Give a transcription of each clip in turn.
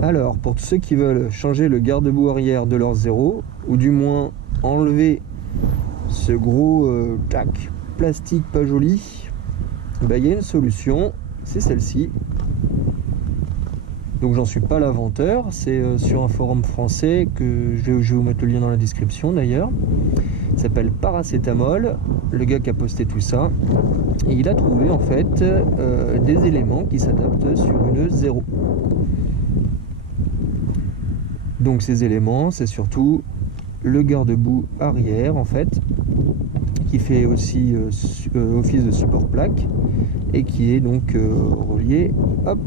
Alors, pour tous ceux qui veulent changer le garde-boue arrière de leur zéro, ou du moins enlever ce gros plastique pas joli, il y a une solution, c'est celle-ci. Donc j'en suis pas l'inventeur, c'est sur un forum français que je vais vous mettre le lien dans la description d'ailleurs. Il s'appelle Paracétamol, le gars qui a posté tout ça. Et il a trouvé en fait des éléments qui s'adaptent sur une zéro. Donc ces éléments, c'est surtout le garde-boue arrière en fait, qui fait aussi office de support plaque et qui est donc relié hop,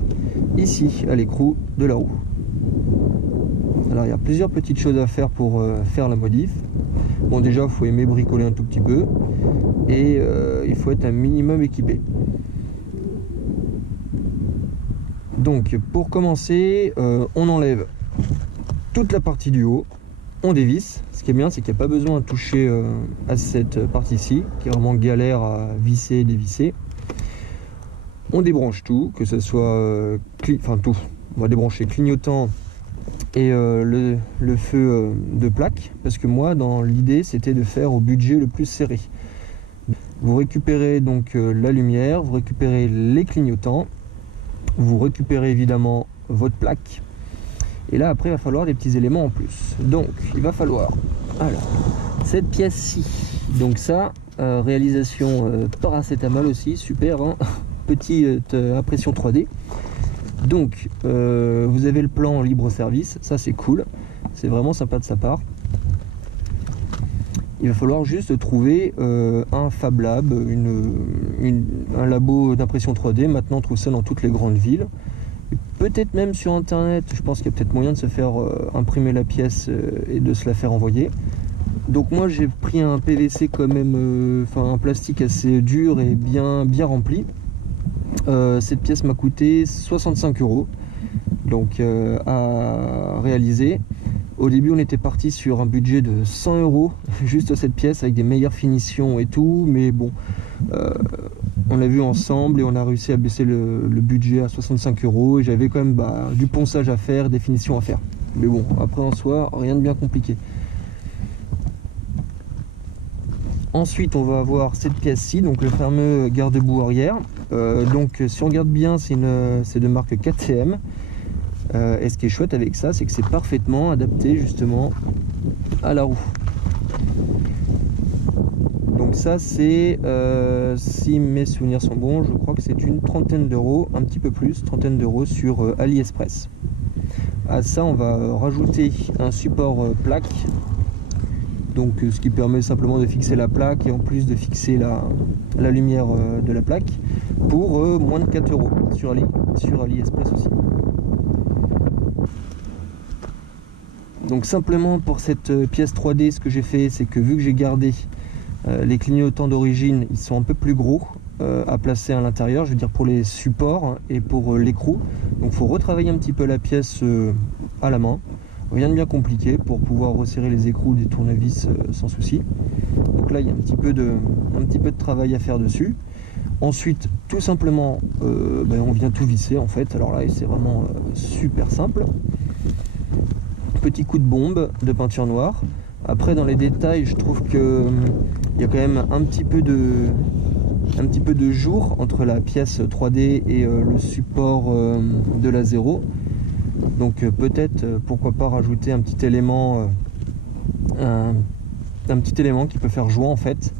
ici à l'écrou de la roue. Alors il y a plusieurs petites choses à faire pour faire la modif. Bon, déjà il faut aimer bricoler un tout petit peu et il faut être un minimum équipé. Donc pour commencer, on enlève toute la partie du haut, on dévisse. Ce qui est bien, c'est qu'il n'y a pas besoin de toucher à cette partie-ci, qui est vraiment galère à visser et dévisser. On débranche tout, que ce soit tout. On va débrancher clignotant et le feu de plaque, parce que moi, dans l'idée, c'était de faire au budget le plus serré. Vous récupérez donc la lumière, vous récupérez les clignotants, vous récupérez évidemment votre plaque. Et là, après, il va falloir des petits éléments en plus. Donc, il va falloir, alors, cette pièce-ci. Donc ça, réalisation Paracétamol aussi, super, hein. Petite impression 3D. Donc, vous avez le plan en libre service, ça c'est cool. C'est vraiment sympa de sa part. Il va falloir juste trouver un Fab Lab, un labo d'impression 3D. Maintenant, on trouve ça dans toutes les grandes villes. Peut-être même sur internet, je pense qu'il y a peut-être moyen de se faire imprimer la pièce et de se la faire envoyer. Donc moi j'ai pris un PVC quand même, un plastique assez dur et bien rempli. Cette pièce m'a coûté 65 €, donc à réaliser. Au début on était parti sur un budget de 100 €, juste cette pièce avec des meilleures finitions et tout, mais bon, on l'a vu ensemble et on a réussi à baisser le budget à 65 € et j'avais quand même du ponçage à faire, des finitions à faire. Mais bon, après en soi, rien de bien compliqué. Ensuite, on va avoir cette pièce-ci, donc le fameux garde-boue arrière. Donc si on regarde bien, c'est de marque KTM. Et ce qui est chouette avec ça, c'est que c'est parfaitement adapté justement à la roue. Donc ça c'est, si mes souvenirs sont bons, je crois que c'est une trentaine d'euros, un petit peu plus, trentaine d'euros sur AliExpress. À ça on va rajouter un support plaque, donc ce qui permet simplement de fixer la plaque et en plus de fixer la lumière de la plaque pour moins de 4 € sur AliExpress aussi. Donc simplement pour cette pièce 3D, ce que j'ai fait, c'est que vu que j'ai gardé les clignotants d'origine, ils sont un peu plus gros à placer à l'intérieur, je veux dire pour les supports et pour l'écrou. Donc il faut retravailler un petit peu la pièce à la main. Rien de bien compliqué pour pouvoir resserrer les écrous des tournevis sans souci. Donc là il y a un petit peu de travail à faire dessus. Ensuite tout simplement on vient tout visser en fait. Alors là c'est vraiment super simple. Petit coup de bombe de peinture noire. Après dans les détails je trouve que il y a quand même un petit peu de jour entre la pièce 3D et le support de la zéro. Donc peut-être pourquoi pas rajouter un petit élément qui peut faire joint en fait,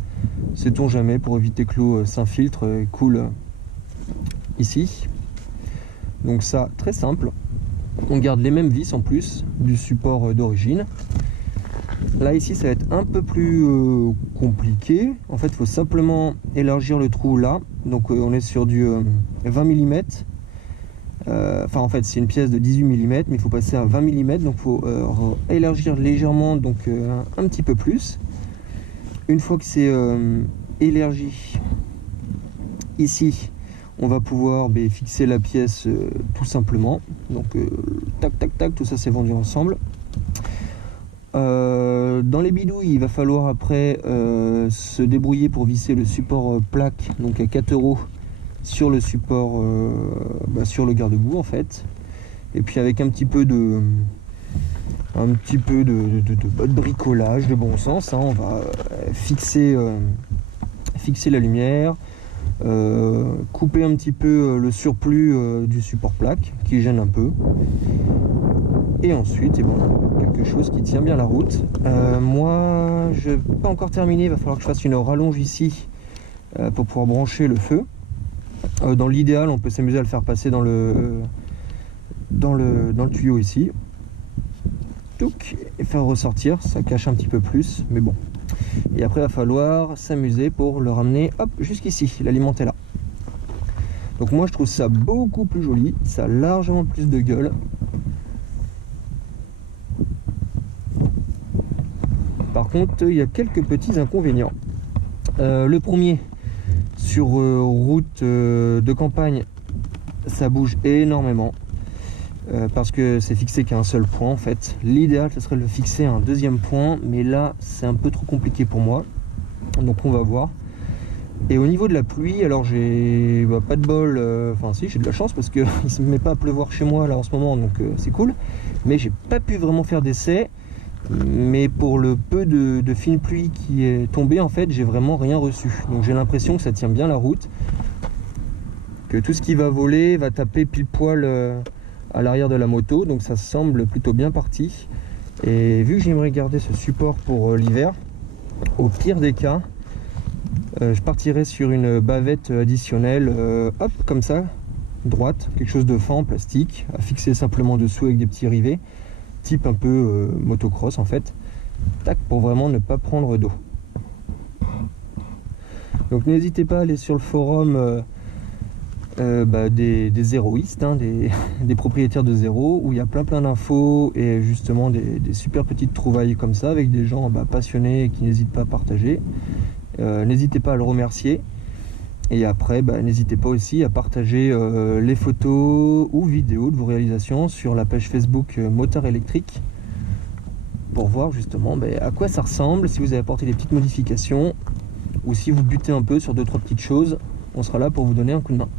sait-on jamais, pour éviter que l'eau s'infiltre et coule ici. Donc ça, très simple. On garde les mêmes vis en plus du support d'origine. Là ici ça va être un peu plus compliqué. En fait il faut simplement élargir le trou là. Donc on est sur du 20 mm. En fait c'est une pièce de 18 mm mais il faut passer à 20 mm. Donc il faut élargir légèrement, donc un petit peu plus. Une fois que c'est élargi ici, on va pouvoir fixer la pièce tout simplement. Donc tac tac tac, tout ça c'est vendu ensemble. Dans les bidouilles, il va falloir après se débrouiller pour visser le support plaque, donc à 4 € sur le support, sur le garde-boue en fait. Et puis avec un petit peu de bricolage de bon sens, hein, on va fixer la lumière, couper un petit peu le surplus du support plaque qui gêne un peu, et ensuite quelque chose qui tient bien la route. Moi je n'ai pas encore terminé, il va falloir que je fasse une rallonge ici pour pouvoir brancher le feu. Dans l'idéal on peut s'amuser à le faire passer dans le tuyau ici, et faire ressortir, ça cache un petit peu plus, mais bon. Et après il va falloir s'amuser pour le ramener jusqu'ici, l'alimenter là. Donc moi je trouve ça beaucoup plus joli, ça a largement plus de gueule. Par contre il y a quelques petits inconvénients. Le premier, sur route de campagne, ça bouge énormément. Parce que c'est fixé qu'à un seul point en fait. L'idéal ce serait de le fixer à un deuxième point, mais là c'est un peu trop compliqué pour moi, donc on va voir. Et au niveau de la pluie, alors j'ai pas de bol, enfin si, j'ai de la chance parce que il se met pas à pleuvoir chez moi là en ce moment, donc c'est cool, mais j'ai pas pu vraiment faire d'essai. Mais pour le peu de fine pluie qui est tombée en fait, j'ai vraiment rien reçu, donc j'ai l'impression que ça tient bien la route, que tout ce qui va voler va taper pile poil à l'arrière de la moto, donc ça semble plutôt bien parti. Et vu que j'aimerais garder ce support pour l'hiver, au pire des cas je partirai sur une bavette additionnelle, comme ça, droite, quelque chose de fin en plastique à fixer simplement dessous avec des petits rivets, type un peu motocross en fait, tac, pour vraiment ne pas prendre d'eau. Donc n'hésitez pas à aller sur le forum des zéroïstes, hein, des propriétaires de zéro, où il y a plein d'infos et justement des super petites trouvailles comme ça avec des gens passionnés et qui n'hésitent pas à partager. N'hésitez pas à le remercier, et après n'hésitez pas aussi à partager les photos ou vidéos de vos réalisations sur la page Facebook Motard Électrique pour voir justement à quoi ça ressemble, si vous avez apporté des petites modifications ou si vous butez un peu sur 2-3 petites choses. On sera là pour vous donner un coup de main.